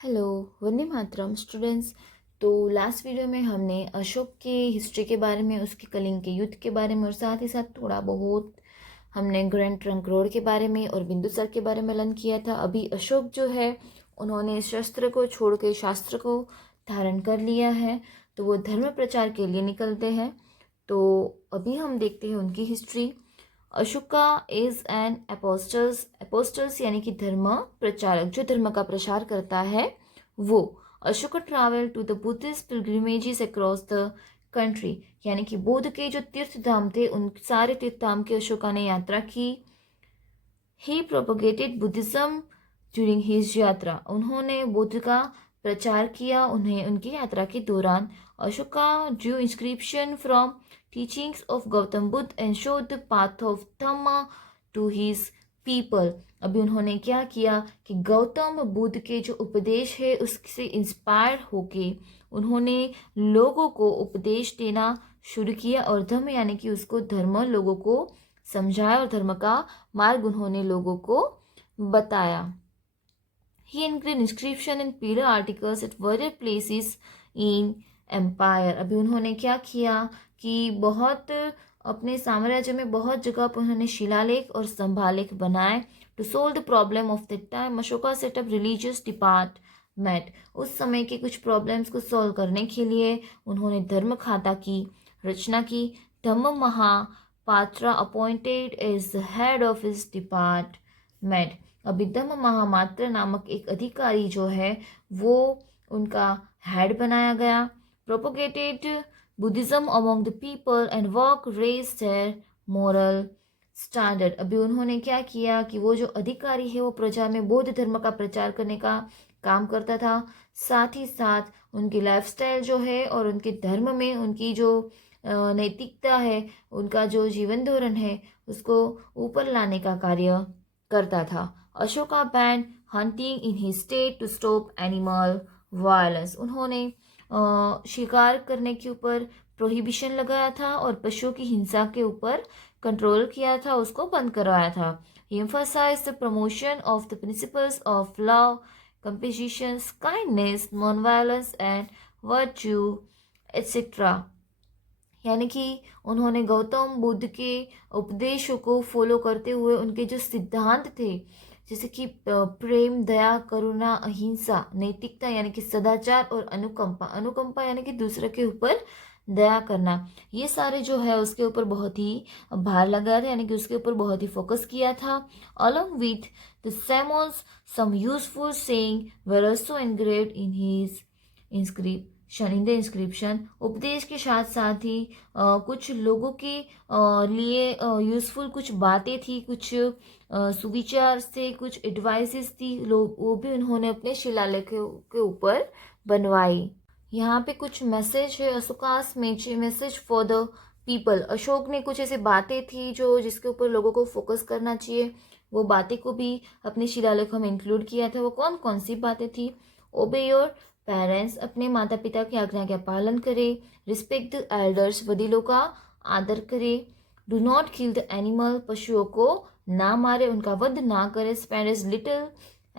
Hello, Vande Mataram students. तो last video में हमने अशोक की हिस्ट्री के बारे में, उसके कलिंग के युद्ध के बारे में और साथ ही साथ थोड़ा बहुत हमने ग्रैंड ट्रंक रोड के बारे में और बिंदुसार के बारे में लर्न किया था। अभी अशोक जो है उन्होंने शस्त्र को छोड़ के शास्त्र को धारण कर लिया है, तो वो धर्म प्रचार के लिए निकलते हैं। तो अभी हम देखते हैं उनकी history. Ashoka is an apostles यानी कि धर्म प्रचारक, जो धर्म का प्रचार करता है वो। Ashoka travel to the Buddhist pilgrimages across the country, यानी कि बौद्ध के जो तीर्थ धाम थे उन सारे तीर्थ धाम की अशोका ने यात्रा की। ही प्रोपोगेटेड बुद्धिज्म ड्यूरिंग हिज यात्रा, उन्होंने बुद्ध का प्रचार किया उन्हें उनकी यात्रा के दौरान। Ashoka drew inscription from teachings of Gautam Buddha and show the path of Dhamma to his people. अभी उन्होंने क्या किया कि गौतम बुद्ध के जो उपदेश है उससे इंस्पायर होके उन्होंने लोगों को उपदेश देना शुरू किया, और धम्म यानी कि उसको धर्म लोगों को समझाया और धर्म का मार्ग उन्होंने लोगों को बताया। He included inscription and pillar articles at various places in empire। अभी उन्होंने क्या किया कि बहुत अपने साम्राज्य में बहुत जगह पर उन्होंने शिलालेख और स्तंभालेख बनाए। To solve the problem of the time Ashoka set up religious department. उस समय के कुछ प्रॉब्लम्स को सॉल्व करने के लिए उन्होंने धर्म खाता की रचना की। Dhamma Mahapatra appointed as the head of his department. अभी धम्म महामात्र नामक एक अधिकारी जो है वो उनका हेड बनाया गया। Propagated Buddhism among the people and work raise their moral standard. अभी उन्होंने क्या किया कि वो जो अधिकारी है वो प्रजा में बौद्ध धर्म का प्रचार करने का काम करता था, साथ ही साथ उनकी लाइफस्टाइल जो है और उनके धर्म में उनकी जो नैतिकता है, उनका जो जीवन धोरण है उसको ऊपर लाने का कार्य करता था। Ashoka ban hunting in his state to stop animal violence. उन्होंने शिकार करने के ऊपर प्रोहिबिशन लगाया था और पशुओं की हिंसा के ऊपर कंट्रोल किया था, उसको बंद करवाया था। He emphasized the promotion of the principles of love, compassion, kindness, non-violence and virtue, etc। यानी कि उन्होंने गौतम बुद्ध के उपदेशों को फॉलो करते हुए उनके जो सिद्धांत थे, जैसे कि प्रेम, दया, करुणा, अहिंसा, नैतिकता यानी कि सदाचार और अनुकंपा, अनुकंपा यानी कि दूसरे के ऊपर दया करना, ये सारे जो है उसके ऊपर बहुत ही भार लगाया था, यानी कि उसके ऊपर बहुत ही फोकस किया था। Along with the sermons, some useful saying were also engraved in his inscription. उपदेश के साथ साथ ही कुछ लोगों के लिए यूजफुल कुछ बातें थी, कुछ सुविचार से कुछ एडवाइसेस थी, लोग वो भी उन्होंने अपने शिलालेख के ऊपर बनवाई। यहाँ पे कुछ मैसेज है, Ashoka's message for the people. Ashok ने कुछ ऐसी बातें थी जो जिसके ऊपर लोगों को फोकस करना चाहिए, वो बातें को भी अपने शिलालेखों में इंक्लूड किया था। वो कौन कौन सी बातें थी? ओबे योर पेरेंट्स, अपने माता पिता की आज्ञा का पालन करें। रिस्पेक्ट द एल्डर्स, वडीलों का आदर करें। Do not kill the animal, पशुओं को ना मारे, उनका वध ना करे। Spend as little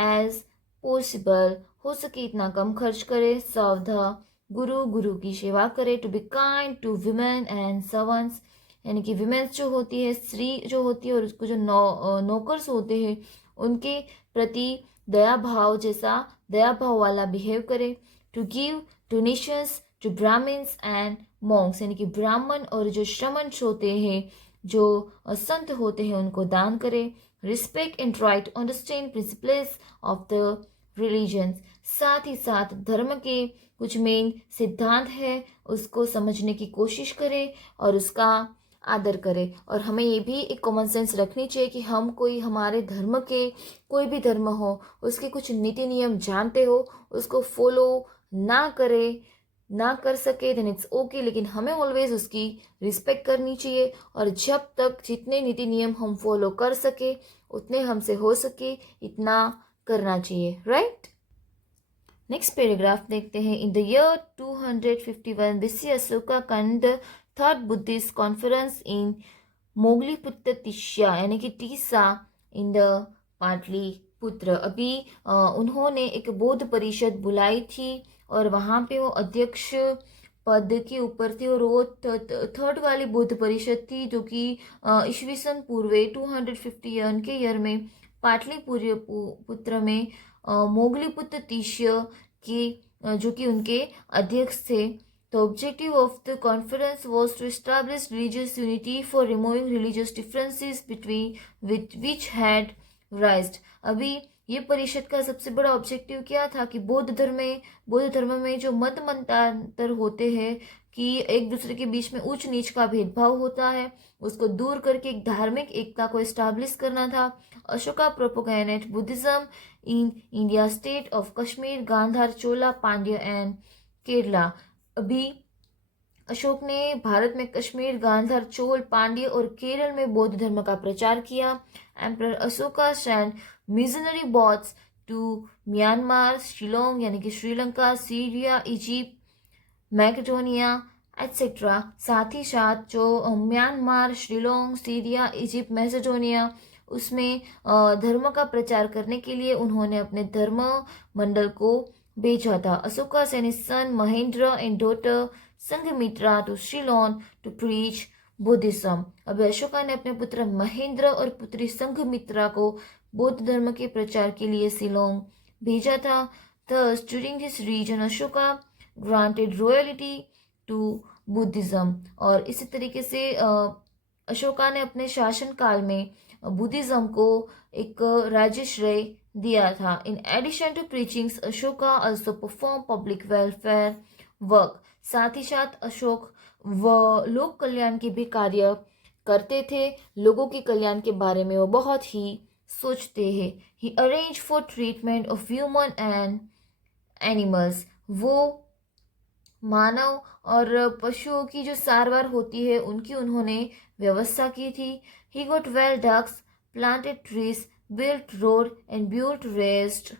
as possible, हो सके इतना कम खर्च करे। सर्व द गुरु, गुरु की सेवा करे। To be kind to women and servants, यानी कि विमेन्स जो होती है, स्त्री जो होती है, और उसको जो नौकर्स होते हैं उनके प्रति दया भाव जैसा दया भाव वाला बिहेव करे। To give donations to Brahmans and monks, यानी कि ब्राह्मण और जो श्रमण होते हैं, जो संत होते हैं, उनको दान करे। Respect and try to understand principles of the religions, साथ ही साथ धर्म के कुछ मेन सिद्धांत है उसको समझने की कोशिश करे और उसका आदर करे। और हमें ये भी एक कॉमन सेंस रखनी चाहिए कि हम कोई हमारे धर्म के, कोई भी धर्म हो, उसके कुछ नीति नियम जानते हो, उसको फॉलो ना करे, ना कर सके देन इट्स ओके, लेकिन हमें ऑलवेज उसकी रिस्पेक्ट करनी चाहिए। और जब तक जितने नीति नियम हम फॉलो कर सके उतने हमसे हो सके इतना करना चाहिए, राइट। नेक्स्ट पैराग्राफ देखते हैं। In the year 251 BC Ashoka Kund third Buddhist conference in Moggaliputra Tisya, यानी कि टीसा इन द पाटली पुत्र। अभी उन्होंने एक बौद्ध परिषद बुलाई थी और वहाँ पे वो अध्यक्ष पद के ऊपर थे और वो थर्ड वाली बौद्ध परिषद थी जो कि ईस्वी सन पूर्वे 250 के ईयर में पाटलिपुत्र पुत्र में मोगलीपुत्र तीष्य के जो कि उनके अध्यक्ष थे। The objective of the conference was to establish religious unity for removing religious differences between which had arisen. अभी ये परिषद का सबसे बड़ा ऑब्जेक्टिव क्या था कि बौद्ध धर्म में जो मत मतांतर होते हैं कि एक दूसरे के बीच में ऊंच नीच का भेदभाव होता है, उसको दूर करके एक धार्मिक एकता को एस्टैब्लिश करना था। Ashoka propagate Buddhism in India state of Kashmir, Gandhara, Chola, Pandya and Kerala. अभी अशोक ने भारत में कश्मीर, गांधार, चोल, पांड्य और केरल में बौद्ध धर्म का प्रचार किया। Emperor Ashoka sent missionary bots to Myanmar, Ceylon यानी कि Sri Lanka, Syria, Egypt, Macedonia etcetera. साथ ही साथ जो Myanmar, Ceylon, Syria, Egypt, Macedonia उसमें धर्म का प्रचार करने के लिए उन्होंने अपने धर्म मंडल को भेजा था। Ashoka sent his son Mahendra and daughter Sanghamitra to Ceylon to preach Buddhism. अब अशोका ने अपने पुत्र महेंद्र और पुत्री संघमित्रा को बौद्ध धर्म के प्रचार के लिए शिलोंग भेजा था। Thus, during his region, Ashoka granted royalty to Buddhism. और इसी तरीके से अशोका ने अपने शासन काल में बुद्धिज्म को एक राज्यश्रेय दिया था। In addition to preachings, Ashoka also perform public welfare work. साथ ही साथ अशोक लोक कल्याण के भी कार्य करते थे। लोगों के कल्याण के बारे में वो बहुत ही सोचते हैं। He arrange for treatment of human and animals. वो मानव और पशुओं की जो सारवार होती है उनकी उन्होंने व्यवस्था की थी। He got well ducks, planted trees, built road and built rest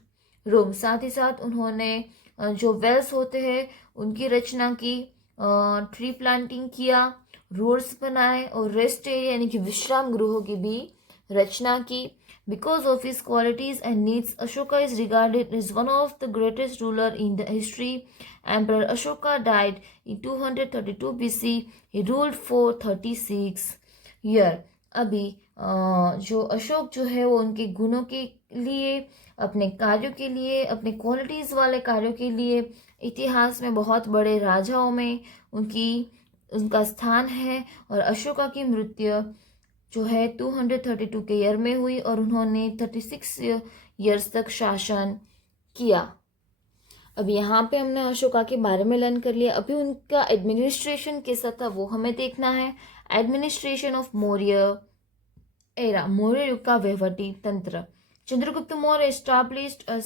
room. साथ ही साथ उन्होंने जो वेल्स होते हैं उनकी रचना की, ट्री प्लांटिंग किया, रोड्स बनाए और रेस्ट एरिया यानी कि विश्राम गृहों की भी रचना की। Because of his qualities and needs, Ashoka is regarded as one of the greatest ruler in the history. Emperor Ashoka died in 232 BC. He ruled for 36 years. अभी जो अशोक जो है वो उनके गुणों के लिए, अपने कार्यों के लिए, अपने क्वालिटीज वाले कार्यों के लिए इतिहास में बहुत बड़े राजाओं में उनका स्थान है। और अशोका की मृत्यु जो है 232 के ईयर में हुई और उन्होंने 36 ईयर्स तक शासन किया। अब यहाँ पे हमने अशोका के बारे में लर्न कर लिया। अभी उनका एडमिनिस्ट्रेशन कैसा था वो हमें देखना है। Administration of Maurya era, Maurya युग का वहीवटी तंत्र। Chandragupta Maurya established a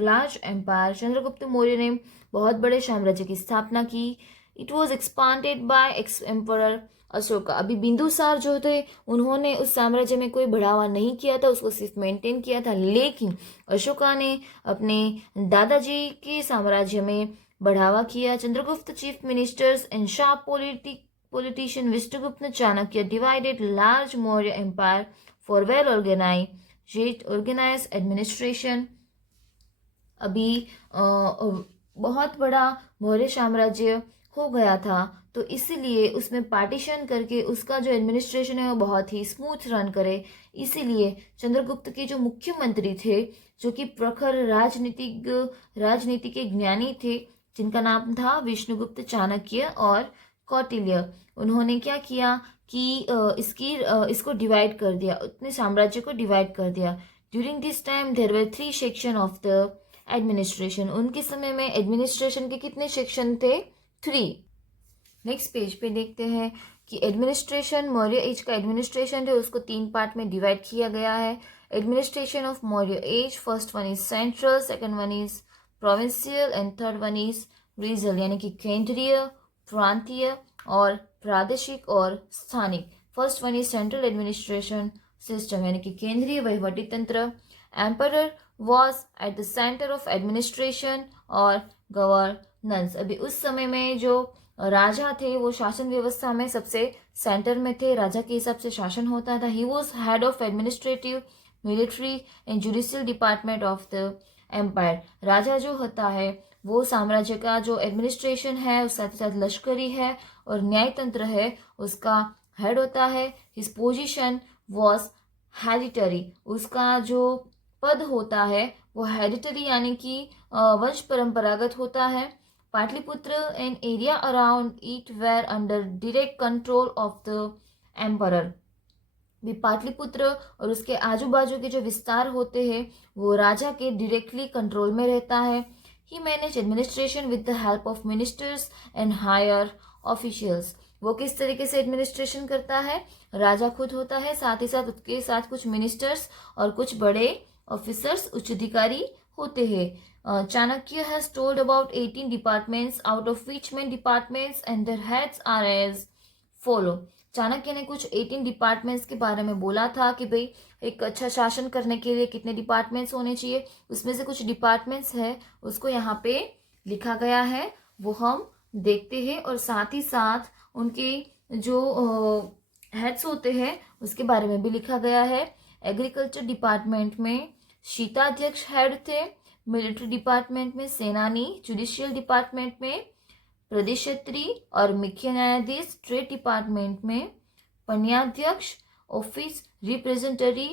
large empire. Chandragupta Maurya ने बहुत बड़े साम्राज्य की स्थापना की। It was expanded by ex emperor Ashoka. अभी बिंदुसार जो थे उन्होंने उस साम्राज्य में कोई बढ़ावा नहीं किया था, उसको सिर्फ मेंटेन किया था। लेकिन अशोका ने अपने दादाजी के साम्राज्य में बढ़ावा किया। Chandragupta chief ministers and sharp politician Vishnugupta Chanakya divided large Maurya empire for well organized administration। अभी बहुत बड़ा मौर्य साम्राज्य हो गया था तो इसीलिए उसमें पार्टीशन करके उसका जो एडमिनिस्ट्रेशन है वो बहुत ही स्मूथ रन करे। इसीलिए चंद्रगुप्त के जो मुख्यमंत्री थे जो कि प्रखर राजनीति के ज्ञानी थे जिनका नाम था विष्णुगुप्त चाणक्य और कौटिल्य, उन्होंने क्या किया कि इसको डिवाइड कर दिया, अपने साम्राज्य को डिवाइड कर दिया। During this time there were 3 section of the administration. उनके समय में एडमिनिस्ट्रेशन के कितने सेक्शन थे? 3। नेक्स्ट पेज पे देखते हैं कि एडमिनिस्ट्रेशन, मौर्य एज का एडमिनिस्ट्रेशन है उसको 3 पार्ट में डिवाइड किया गया है। Administration of Maurya age, first one is central, second one is provincial and third one is regional यानी कि केंद्रीय, प्रांतीय और प्रादेशिक और स्थानिक। First one is central administration system यानी कि केंद्रीय वहीवटी तंत्र। Emperor was at the centre of administration और गवर्नेंस। अभी उस समय में जो राजा थे वो शासन व्यवस्था में सबसे सेंटर में थे, राजा के हिसाब से शासन होता था। He was head of administrative military and judicial department of the empire. राजा जो होता है वो साम्राज्य का जो एडमिनिस्ट्रेशन है, उस साथ साथ लश्करी है और न्याय तंत्र है, उसका हेड होता है। हिज पोजीशन वॉज हेरिटरी, उसका जो पद होता है वो हेरिटरी यानी कि वंश परंपरागत होता है। Pataliputra and area around it were under direct control of the emperor. भी पाटलिपुत्र और उसके आजू बाजू के जो विस्तार होते हैं वो राजा के डायरेक्टली कंट्रोल में रहता है। He manage administration with the help of ministers and higher officials. वो किस तरीके से एडमिनिस्ट्रेशन करता है? राजा खुद होता है, साथ ही साथ उसके साथ कुछ मिनिस्टर्स और कुछ बड़े ऑफिसर्स, उच्च अधिकारी होते हैं। Chanakya has told about 18 departments out of which main departments and their heads are as follow. Chanakya ने कुछ 18 डिपार्टमेंट्स के बारे में बोला था कि भाई एक अच्छा शासन करने के लिए कितने डिपार्टमेंट्स होने चाहिए। उसमें से कुछ डिपार्टमेंट्स है उसको यहाँ पे लिखा गया है, वो हम देखते हैं। और साथ ही साथ उनके जो हेड्स होते हैं उसके बारे में भी लिखा गया है। एग्रीकल्चर डिपार्टमेंट में शीताध्यक्ष हेड थे, मिलिट्री डिपार्टमेंट में सेनानी, जुडिशियल डिपार्टमेंट में प्रदेशत्री और मुख्य न्यायाधीश, ट्रेड डिपार्टमेंट में पन्याध्यक्ष, ऑफिस रिप्रेजेंटरी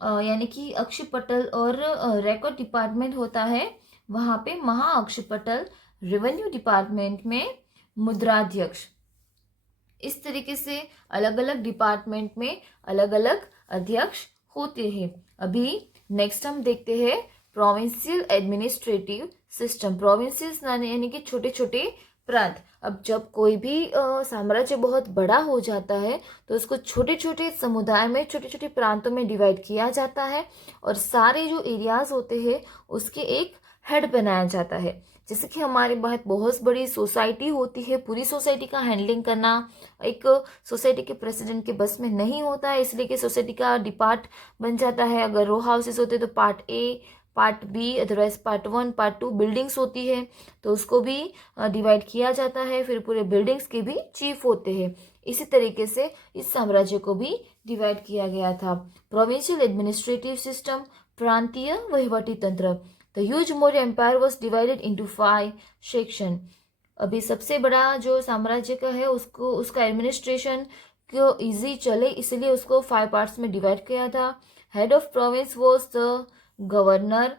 यानी कि अक्षपटल और रिकॉर्ड डिपार्टमेंट होता है, वहां पे महाअक्षपटल, रेवेन्यू डिपार्टमेंट में मुद्राध्यक्ष। इस तरीके से अलग अलग डिपार्टमेंट में अलग अलग अध्यक्ष होते हैं। अभी नेक्स्ट हम देखते हैं प्रोविंशियल एडमिनिस्ट्रेटिव सिस्टम। प्रोविंसेस यानी कि छोटे छोटे प्रांत। अब जब कोई भी साम्राज्य बहुत बड़ा हो जाता है तो उसको छोटे छोटे समुदाय में, छोटे छोटे प्रांतों में डिवाइड किया जाता है और सारे जो एरियाज होते हैं उसके एक हेड बनाया जाता है। जैसे कि हमारे बहुत बड़ी सोसाइटी होती है, पूरी सोसाइटी का हैंडलिंग करना एक सोसाइटी के प्रेसिडेंट के बस में नहीं होता है, इसलिए कि सोसाइटी का डिपार्ट बन जाता है। अगर रो हाउसेस होते हैं तो part A, part B, otherwise part 1, part 2 buildings होती है तो उसको भी डिवाइड किया जाता है। फिर पूरे बिल्डिंग्स के भी चीफ होते हैं। इसी तरीके से इस साम्राज्य को भी डिवाइड किया गया था। प्रोविंशियल एडमिनिस्ट्रेटिव सिस्टम, प्रांतीय वहीवटी तंत्र। The huge Maurya empire was divided into 5 section. अभी सबसे बड़ा जो साम्राज्य का है उसको, उसका एडमिनिस्ट्रेशन को इजी चले इसलिए उसको 5 पार्ट्स में डिवाइड किया था। Head of province was the governor.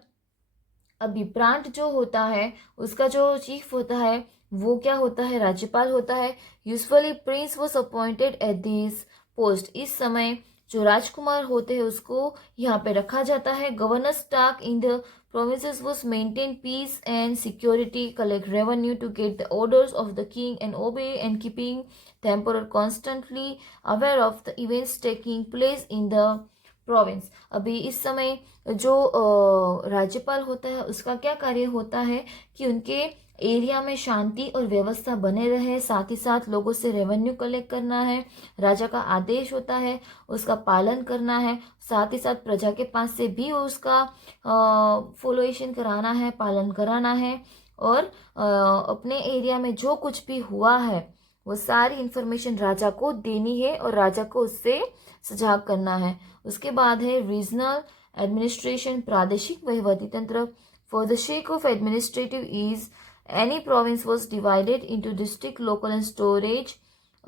अभी प्रांत जो होता है उसका जो चीफ होता है वो क्या होता है? राज्यपाल होता है। Usually Prince was appointed at this post. इस समय जो राजकुमार होते हैं उसको यहाँ पे रखा जाता है। Governor stock in the provinces was maintain peace and security, collect revenue to get the orders of the king and obey, and keeping the emperor constantly aware of the events taking place in the province। अभी इस समय जो राज्यपाल होता है उसका क्या कार्य होता है कि उनके एरिया में शांति और व्यवस्था बने रहे, साथ ही साथ लोगों से रेवेन्यू कलेक्ट करना है, राजा का आदेश होता है उसका पालन करना है, साथ ही साथ प्रजा के पास से भी उसका फॉलोएशन कराना है, पालन कराना है। और अपने एरिया में जो कुछ भी हुआ है वो सारी इंफॉर्मेशन राजा को देनी है और राजा को उससे सजाग करना है। उसके बाद है रीजनल एडमिनिस्ट्रेशन, प्रादेशिक वहीवटी तंत्र। For the sake of administrative ease any province was divided into district, local and storage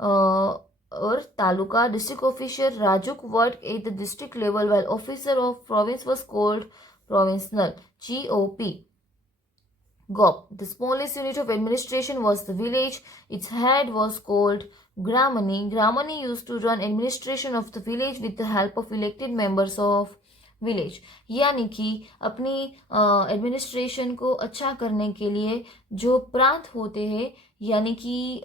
or taluka. District official Rajuk worked at the district level while officer of province was called provincial, GOP. GOP. The smallest unit of administration was the village. Its head was called Gramani. Gramani used to run administration of the village with the help of elected members of village. यानी कि अपनी administration को अच्छा करने के लिए जो प्रांत होते हैं, यानी कि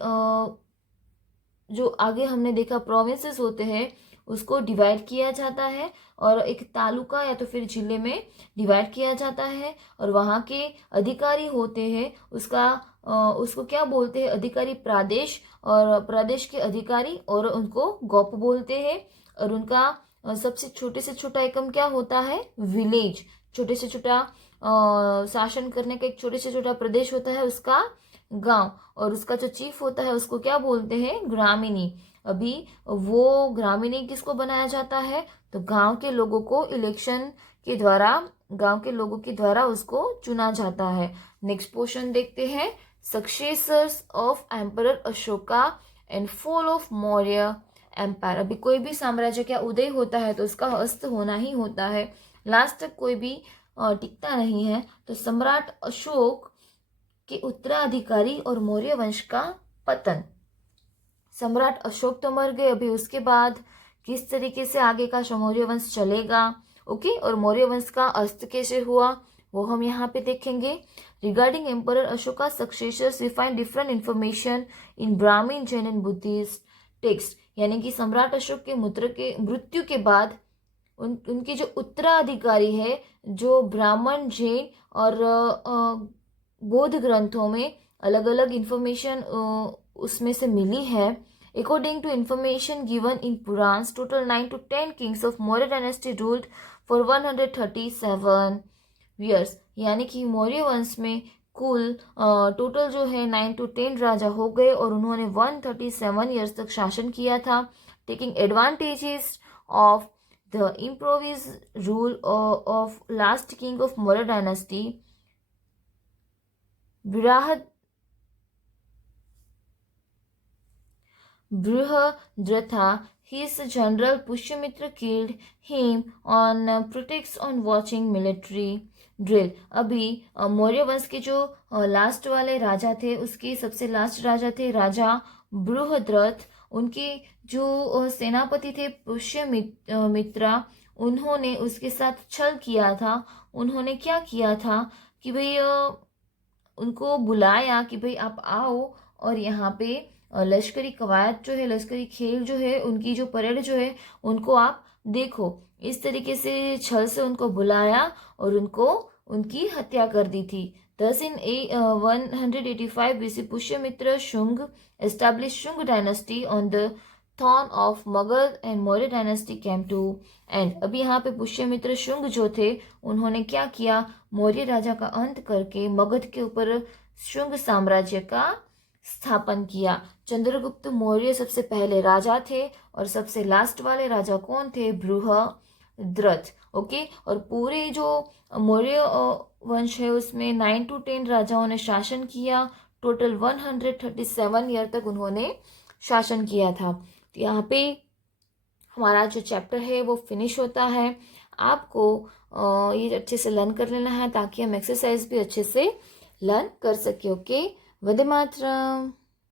जो आगे हमने देखा प्रोविंसेस होते हैं उसको डिवाइड किया जाता है और एक तालुका या तो फिर जिले में डिवाइड किया जाता है और वहाँ के अधिकारी होते हैं उसको क्या बोलते हैं? अधिकारी प्रादेश, और प्रदेश के अधिकारी और उनको गौप बोलते हैं। और उनका सबसे छोटे से छोटा एकम क्या होता है? विलेज। छोटे से छोटा शासन करने का एक छोटे से छोटा प्रदेश होता है उसका गांव, और उसका जो चीफ होता है उसको क्या बोलते हैं? ग्रामीणी। अभी वो ग्रामीणी किसको बनाया जाता है? तो गांव के लोगों के द्वारा उसको चुना जाता है। नेक्स्ट पोर्शन देखते हैं, successors of emperor Ashoka and fall of Maurya empire. अभी कोई भी साम्राज्य का उदय होता है तो उसका अस्त होना ही होता है, लास्ट तक कोई भी टिकता नहीं है। तो सम्राट अशोक के उत्तराधिकारी और मौर्य वंश का पतन। सम्राट अशोक तो मर गए, अभी उसके बाद किस तरीके से आगे का मौर्य वंश चलेगा, ओके, और मौर्य वंश का अस्त कैसे हुआ वो हम यहाँ पे देखेंगे। Regarding emperor Ashoka successors we find different information in Brahmin, Jain and Buddhist text. यानी कि सम्राट अशोक के मृत्यु के बाद उनके जो उत्तराधिकारी है, जो ब्राह्मण, जैन और बौद्ध ग्रंथों में अलग अलग इंफॉर्मेशन उसमें से मिली है। According to information given in Puranas, total 9 to 10 kings of Maurya dynasty ruled for 137 years. यानी कि मौर्य वंश में कुल टोटल जो है 9 to 10 राजा हो गए और उन्होंने 137 ईयर्स तक शासन किया था। Taking advantages of the improvised rule of last king of Maurya dynasty Brihadratha, his general Pushyamitra killed him on pretext on watching military drill। अभी मौर्य वंश के जो लास्ट वाले राजा थे, उसके सबसे लास्ट राजा थे राजा बृहद्रथ। उनके जो सेनापति थे पुष्यमित्रा, उन्होंने उसके साथ छल किया था। उन्होंने क्या किया था कि भाई उनको बुलाया कि भाई आप आओ और यहाँ पे लश्करी कवायद जो है, लश्करी खेल जो है, उनकी जो परेड जो है उनको आप देखो। इस तरीके से छल से उनको बुलाया और उनको उनकी हत्या कर दी थी। Thus in 185 BC, Pushyamitra Shung established Shung dynasty on the throne of Magadh and Maurya dynasty came to end। अभी यहाँ पे पुष्यमित्र शुंग जो थे उन्होंने क्या किया, मौर्य राजा का अंत करके मगध के ऊपर शुंग साम्राज्य का स्थापन किया। चंद्रगुप्त मौर्य सबसे पहले राजा थे और सबसे लास्ट वाले राजा कौन थे, बृहद्रथ, ओके। और पूरे जो मौर्य वंश है उसमें 9 to 10 राजाओं ने शासन किया। टोटल 137 ईयर तक उन्होंने शासन किया था। तो यहाँ पे हमारा जो चैप्टर है वो फिनिश होता है। आपको ये अच्छे से लर्न कर लेना है ताकि हम एक्सरसाइज भी अच्छे से लर्न कर सके, ओके। वंदे मातरम।